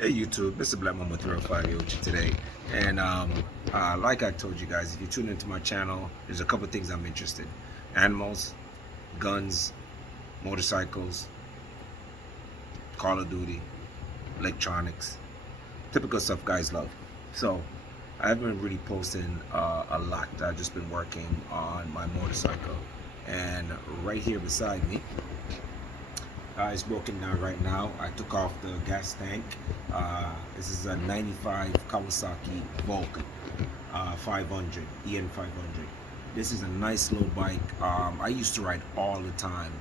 Hey YouTube, Mr. Black Mama 305 here with you today. And like I told you guys, if you tune into my channel, there's a couple things I'm interested in. Animals, guns, motorcycles, Call of Duty, electronics, typical stuff guys love. So I haven't been really posting a lot. I've just been working on my motorcycle. And right here beside me, it's broken down right now. I took off the gas tank. This is a 95 Kawasaki Vulcan 500, EN 500. This is a nice little bike. I used to ride all the time.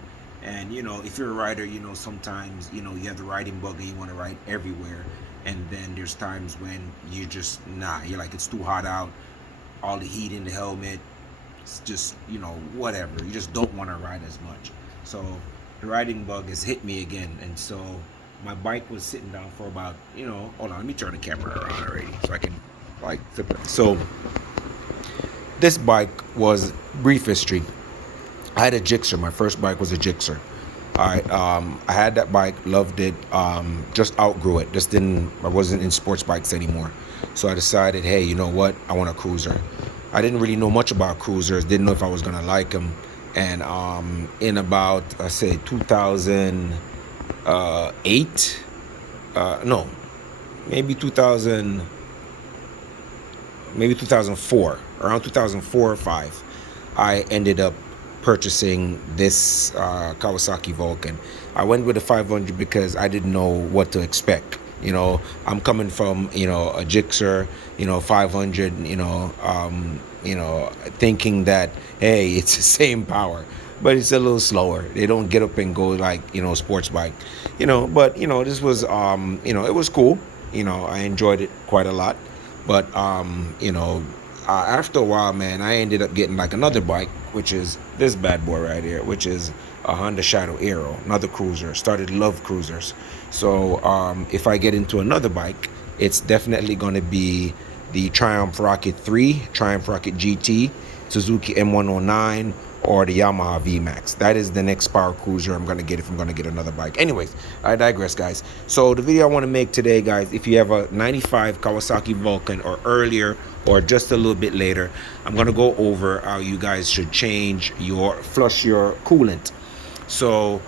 And you know, if you're a rider, you know, sometimes, you know, you have the riding bug and you want to ride everywhere. And then there's times when you just, you're like, it's too hot out. All the heat in the helmet. It's just, you know, whatever. You just don't want to ride as much. So the riding bug has hit me again, and so my bike was sitting down for about, you know, hold on, let me turn the camera around already so I can like flip it. So this bike was brief history. I had a Gixxer. My first bike was a Gixxer. I had that bike, loved it, just outgrew it. I wasn't in sports bikes anymore. So I decided, hey, you know what? I want a cruiser. I didn't really know much about cruisers, didn't know if I was gonna like them. And in about, I say 2008, no, maybe 2004, around 2004 or 5, I ended up purchasing this Kawasaki Vulcan. I went with the 500 because I didn't know what to expect. You know, I'm coming from, you know, a Gixxer, you know, 500, thinking that, hey, it's the same power, but it's a little slower. They don't get up and go like, you know, sports bike, you know, but, you know, this was, it was cool. You know, I enjoyed it quite a lot. But, after a while, man, I ended up getting like another bike, which is this bad boy right here, which is a Honda Shadow Aero, another cruiser. Started to love cruisers. So if I get into another bike, it's definitely going to be the Triumph Rocket 3, Triumph Rocket GT, Suzuki M109, or the Yamaha VMAX. That is the next power cruiser I'm going to get if I'm going to get another bike. Anyways, I digress, guys. So the video I want to make today, guys, if you have a 95 Kawasaki Vulcan or earlier or just a little bit later, I'm going to go over how you guys should flush your coolant. So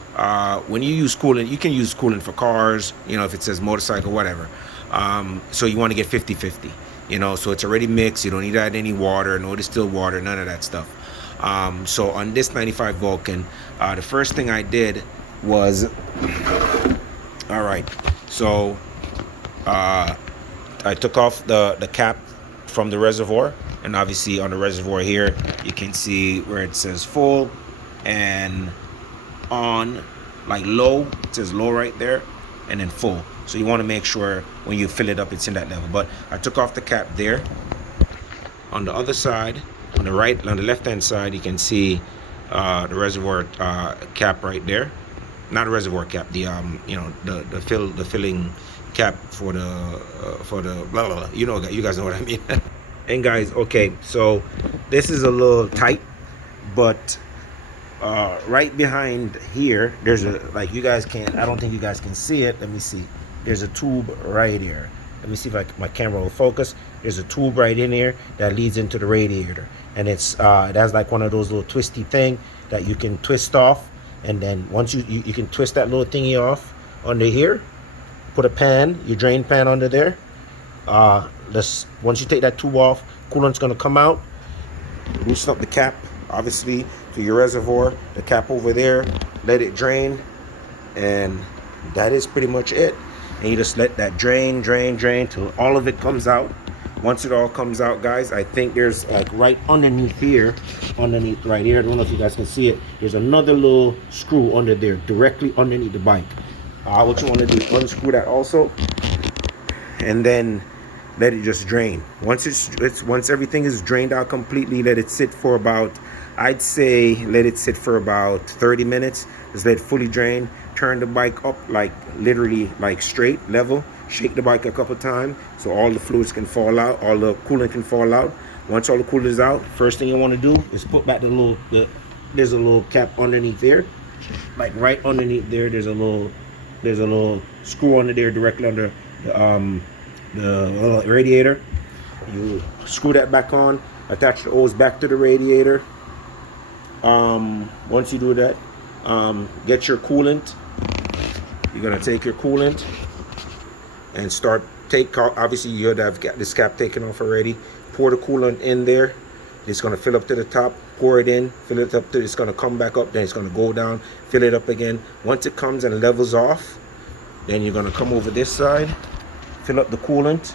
when you use coolant, you can use coolant for cars, you know, if it says motorcycle, whatever. So you want to get 50-50, you know, so it's already mixed. You don't need to add any water, no distilled water, none of that stuff. So on this 95 Vulcan, the first thing I did was, all right, so I took off the cap from the reservoir, and obviously on the reservoir here, you can see where it says full, and on like low, it says low right there, and then full. So you want to make sure when you fill it up, it's in that level. But I took off the cap there. On the other side, on the left hand side, you can see the reservoir cap right there. Not a reservoir cap, the the filling cap for the blah blah blah. You know, you guys know what I mean. And guys, okay, so this is a little tight, but right behind here, there's a, like, you guys can't, I don't think you guys can see it. Let me see. There's a tube right here. Let me see if my camera will focus. There's a tube right in here that leads into the radiator, and it has like one of those little twisty thing that you can twist off, and then once you can twist that little thingy off under here, put a pan, your drain pan under there. Once you take that tube off, coolant's gonna come out. Loosen up the cap, obviously, to your reservoir, the cap over there, let it drain, and that is pretty much it. And you just let that drain till all of it comes out. Once it all comes out, guys, I think there's like right underneath right here, I don't know if you guys can see it, there's another little screw under there, directly underneath the bike. What you want to do is unscrew that also, and then let it just drain. Once everything is drained out completely, let it sit for about, I'd say let it sit for about 30 minutes. Just let it fully drain. Turn the bike up, like literally like straight level. Shake the bike a couple times so all the fluids can fall out, all the coolant can fall out. Once all the coolant is out, first thing you want to do is put back there's a little cap underneath there, like right underneath there. There's a little There's a little screw under there directly under the radiator. You screw that back on, attach the hose back to the radiator. Once you do that, get your coolant. You're gonna take your coolant and start obviously you have got this cap taken off already. Pour the coolant in there. It's gonna fill up to the top. Pour it in, fill it up to, it's gonna come back up, then it's gonna go down, fill it up again. Once it comes and levels off, then you're gonna come over this side, fill up the coolant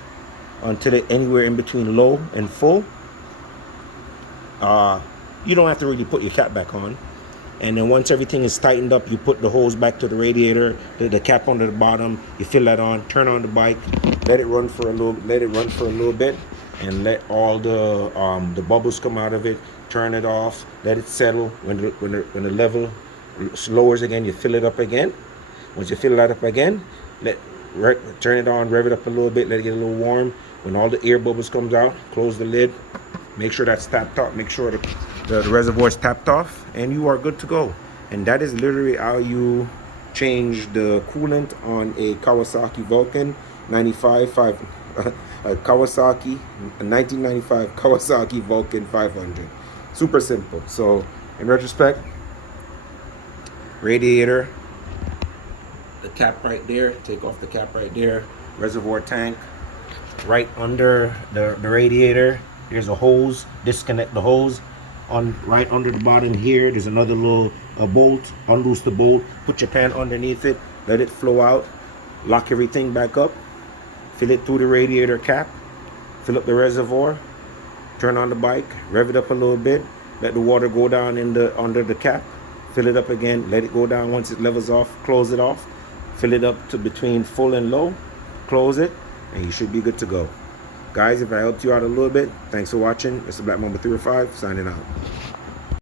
until it anywhere in between low and full. You don't have to really put your cap back on. And then once everything is tightened up, you put the hose back to the radiator, the cap under the bottom, you fill that on, turn on the bike, let it run for a little bit, and let all the bubbles come out of it. Turn it off, let it settle. When the level lowers again, you fill it up again. Once you fill that up again, turn it on, rev it up a little bit, let it get a little warm. When all the air bubbles comes out, close the lid. Make sure that's tapped off. Make sure the reservoir is tapped off, and you are good to go. And that is literally how you change the coolant on a Kawasaki Vulcan 1995 Kawasaki Vulcan 500. Super simple. So in retrospect, radiator, the cap right there, take off the cap right there, reservoir tank right under the radiator. There's a hose, disconnect the hose. Right under the bottom here, there's another little bolt. Unloose the bolt, put your pan underneath it, let it flow out, lock everything back up, fill it through the radiator cap, fill up the reservoir, turn on the bike, rev it up a little bit, let the water go down under the cap, fill it up again, let it go down. Once it levels off, close it off, fill it up to between full and low, close it, and you should be good to go. Guys, if I helped you out a little bit, thanks for watching. It's the Black Mamba 305 signing out.